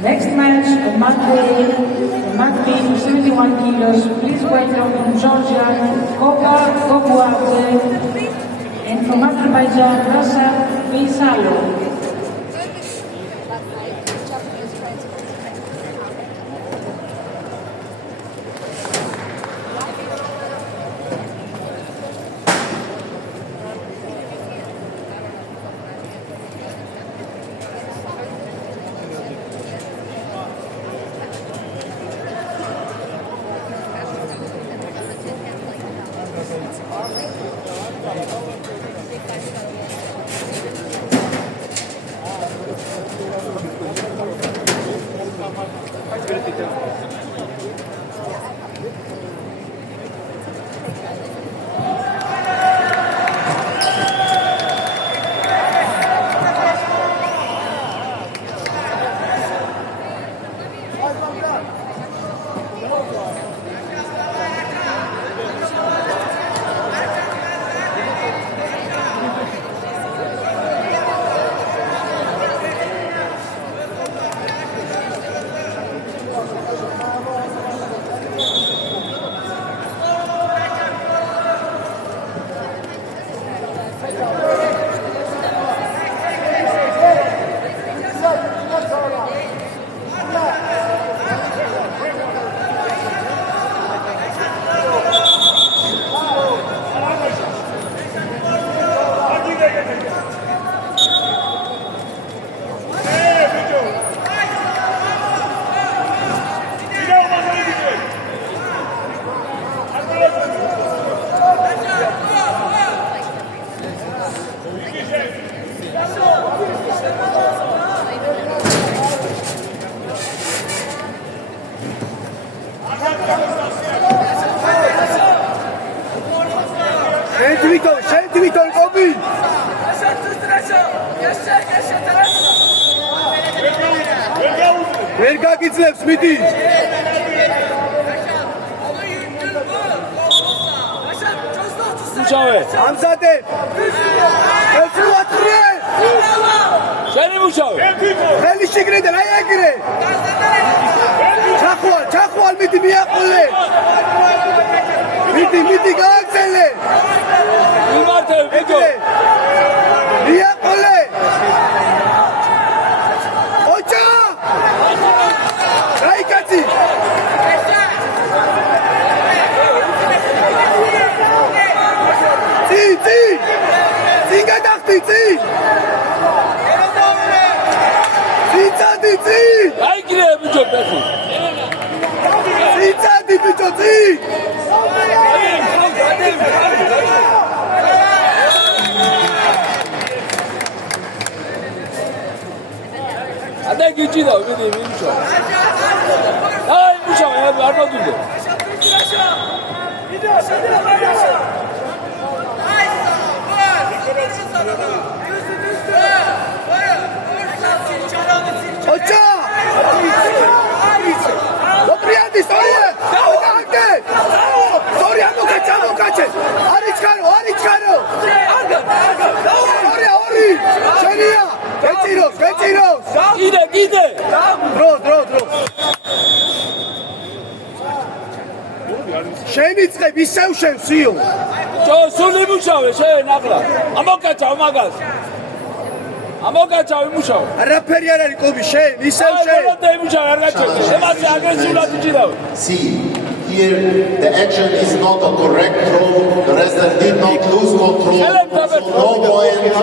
Next match, the Magbi 71 kilos. Please welcome from Georgia, Koka Kobuadze, and from Azerbaijan, Rasa Veysalo. Victor, Kobi! Verga gitslevs, miti! Muşave! Amzade! Esruatri! Şeni Muşave! Veli şikreden, ayagire! Çakval, miti, miyakule! Miti, galaksele! Yılmarte, Victor! Miyakule! Ocha! Raikati! Zinga dakhti, Ay gire Victor peki. Hadi geçti de öyle değil Muşave. Ay Muşave ya arma durdu. Ocha! Dopriandi, Soria! Soria, no cache! Arichkaro! Soria, Ori! Shania! Getiros! Gide! Dro! Shenitzke, viseu sio! Suli Muşave, nagla. Amokacha, magas. Amokacha, Muşave. Araperi arari kobi, viseu See, here the action is not a correct throw. The wrestler did not lose control. So no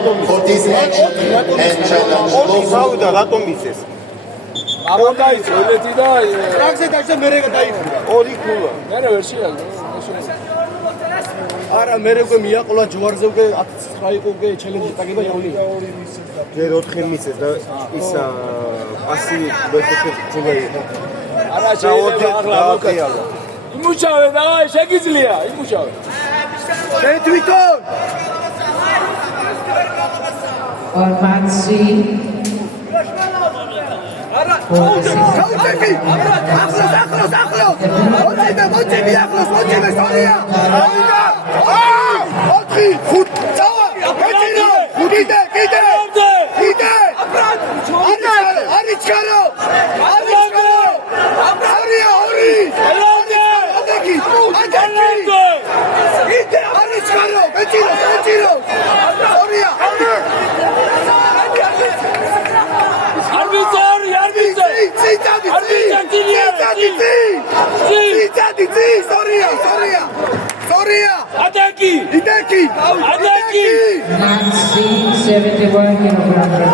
point for this action and challenge. Amokacha, öyle değil de. Rakse merega daifura. Ori kula. Nere versiya? Ara merega miyaqla ჯვარზე უკვე 19 უკვე ჩელენჯი დაგება იავნი. ჯერ 4 მისეს და ის პასი ბეხეთე ჯულა. არა შეიძლება ახლა ამოკაჭა. იმუშავე და შეგიძლია, იმუშავე. Თვითონ Ormatsi. Kauteki! Ახლოს! Მოწები, Soria! Ოთხი, ხუთ, წავა! კიდე! Arichkaro! Match C, 71 kilograms.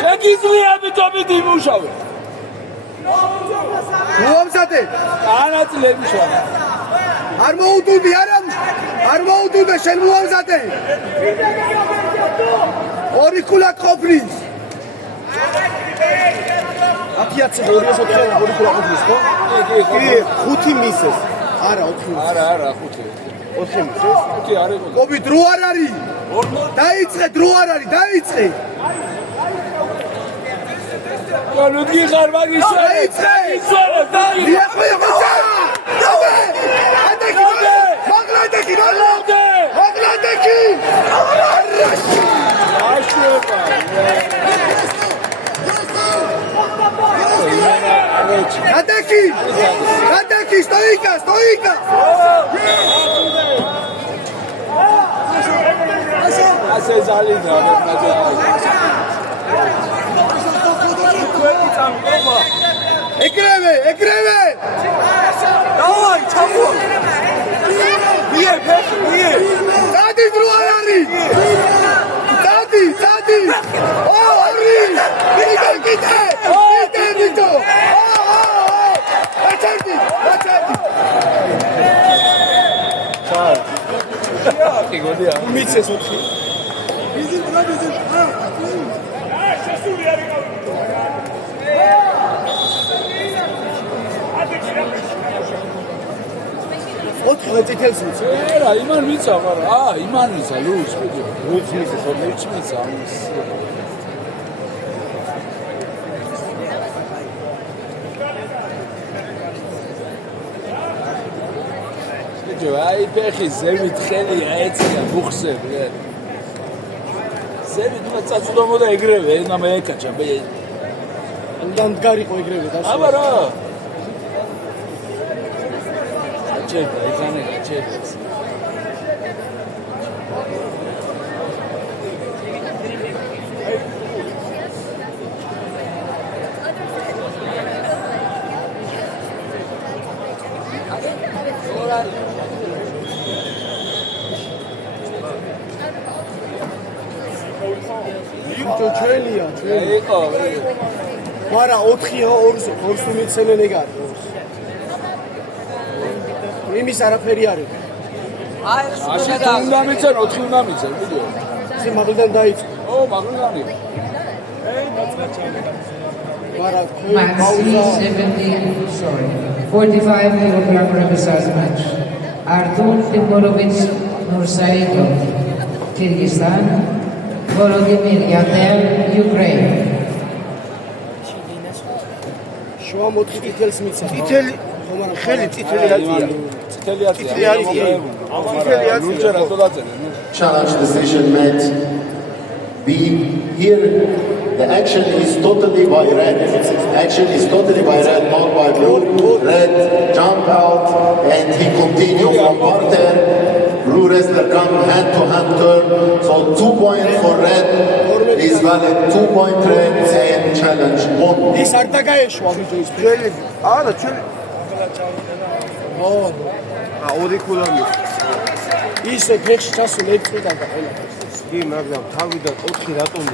შეგიძლია ამიტომ იმუშავე. განაწილები შოა. არ მოუდუნდი, არ მოუდუნდა, შენ მოამზადე. ორი ქულა ყოფნის. 10 ორი ქულა ყოფნის, ხო? კი, 5 მისეს. არა, 4. არა, 5. 4 მისეს. 5 არის. კობი დრო არ არის. დაიწყე, დრო არ არის, დაიწყე. გოლუდი ხარ მაგის დაიწყე. იახმე ხოჭა. მაგლადეკი. Атаки, стойка. ასე ზალინა ეკრევე. დავაი ჩამო ვიე დადი დრო არ არის. დადი. არის. კიდე. აჩარდი. კი გოდია მისეს 4. ოთხი წითელს მიცე. რა იმან მიცა მაგრამ იმან მიცა ლუის ვიდეო ლუის მისეს 4. მიცა აი ფეხი ზევით ხელია ეცია ბუხსები ზევით მოცაცუდომოდა ეგრევე ენა მეეკაჭა მე ამდან დგარიყო ეგრევე და აბა რა ჩეკა ეხანე ჩეკა ჩვენია. იყო მარა 4-ია 2 მიცემენ ეგ არის. იმის არაფერი არის. აში უნდა მიცენ 4 უნდა მიცენ ვიდეო ისე მაგლიდან დაიწყო. მაგლანი მარა Match C, 45 kilogram dressage match. Artur Timorovich Nursaidov, Kyrgyzstan. Volodymyr Yatel, Ukraine. შუა 4 წითელს მიცე. წითელი ხელი წითელი აწია. Challenge decision match. B. Here the action is totally by red. Action is totally by red, not by blue. Red jump out and he continue from parterre. Blue wrestler come hand to hand turn. So 2 points for red is valid. 2 point red and challenge 1. ის არ დაგაეშვა ვიდეო ის ჩვენი. არა ჩვენი. ორი ქულა მის. ისე ფეხში ჩასულ ეწვიდა და ყველა. კი, მაგრამ თავიდან 4 რატომ